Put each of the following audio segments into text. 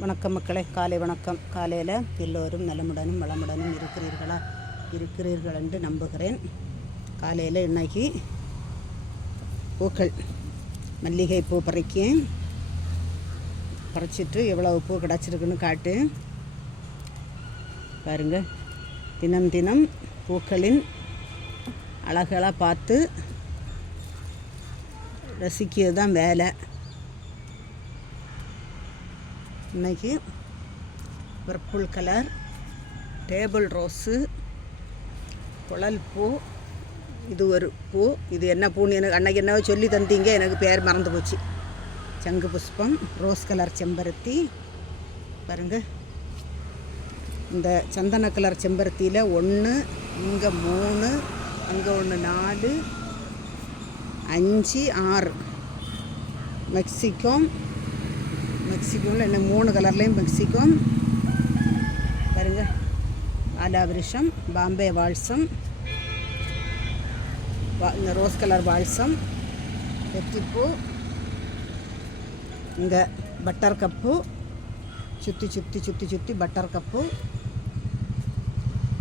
வணக்கம் மக்களே, காலை வணக்கம். காலையில் எல்லோரும் நலமுடனும் வளமுடனும் இருக்கிறீர்கள் என்று நம்புகிறேன். காலையில் இன்னைக்கு பூக்கள் மல்லிகை பூ பறிச்சிட்டு எவ்வளவு பூ கிடச்சிருக்குன்னு காட்டு பாருங்கள். தினம் தினம் பூக்களின் அழகெல்லாம் பார்த்து ரசிக்கிறது தான் வேலை. இன்றைக்கி பர்பிள் கலர் டேபிள் ரோஸு, குழல் பூ, இது ஒரு பூ. இது என்ன பூன்னு எனக்கு அன்றைக்கி என்னவோ சொல்லி தந்தீங்க, எனக்கு பேர் மறந்து போச்சு. சங்கு புஷ்பம், ரோஸ் கலர் செம்பருத்தி பாருங்கள். இந்த சந்தன கலர் செம்பருத்தியில் 1, இங்கே 3, அங்கே 1, 4, 5, 6 மெக்சிகோவில் என்ன 3 கலர்லேயும் மெக்சிகோ பாருங்கள். ஆலாவிருஷம், பாம்பே வால்சம், இந்த ரோஸ் கலர் வால்சம், வெற்றிப்பூ, இங்கே பட்டர் கப்பு, சுற்றி பட்டர் கப்பு,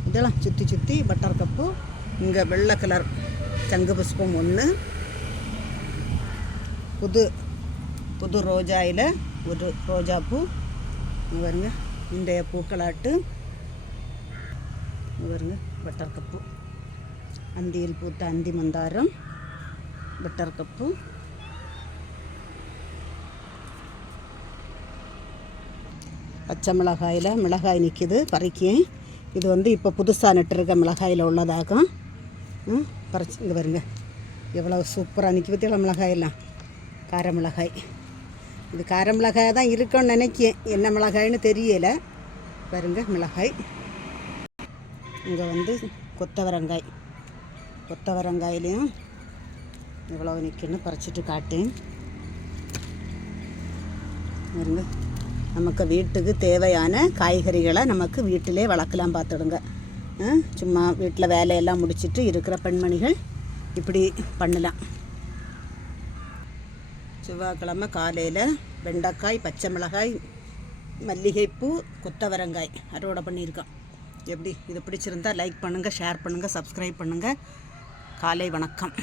இதெல்லாம் சுற்றி பட்டர் கப்பு. இங்கே வெள்ளை கலர் சங்கு புஷ்பம் 1, புது ரோஜாயில் ஒரு ரோஜா பூ பாருங்க. இன்றைய பூக்களாட்டு பாருங்க. பட்டர் கப்பு, அந்தியில் பூத்த அந்தி மந்தாரம், பட்டர் கப்பு, பச்சை மிளகாயில் மிளகாய் நிற்கிது பறிக்கேன். இது இப்போ புதுசாக நட்டுருக்க மிளகாயில் உள்ளதாகும். பறிச்சு இங்கே பாருங்க எவ்வளோ சூப்பராக நிற்கி பற்றியெல்லாம் மிளகாயெல்லாம். கார மிளகாய், இது கார மிளகாய் தான் இருக்குன்னு நினைக்கேன், என்ன மிளகாய்னு தெரியலை. பாருங்க மிளகாய். இங்கே கொத்தவரங்காயிலையும் எவ்வளோ நிற்குன்னு பறிச்சிட்டு காட்டேன். பாருங்க, நமக்கு வீட்டுக்கு தேவையான காய்கறிகளை நமக்கு வீட்டிலே வளர்க்கலாம் பார்த்துடுங்க. சும்மா வீட்டில் வேலையெல்லாம் முடிச்சுட்டு இருக்கிற பெண்மணிகள் இப்படி பண்ணலாம். செவ்வாய்க்கிழமை காலையில் வெண்டைக்காய், பச்சை மிளகாய், மல்லிகைப்பூ, கொத்தவரங்காய் அறுவடை பண்ணியிருக்கோம். எப்படி இது பிடிச்சிருந்தால் லைக் பண்ணுங்கள், ஷேர் பண்ணுங்கள், சப்ஸ்கிரைப் பண்ணுங்கள். காலை வணக்கம்.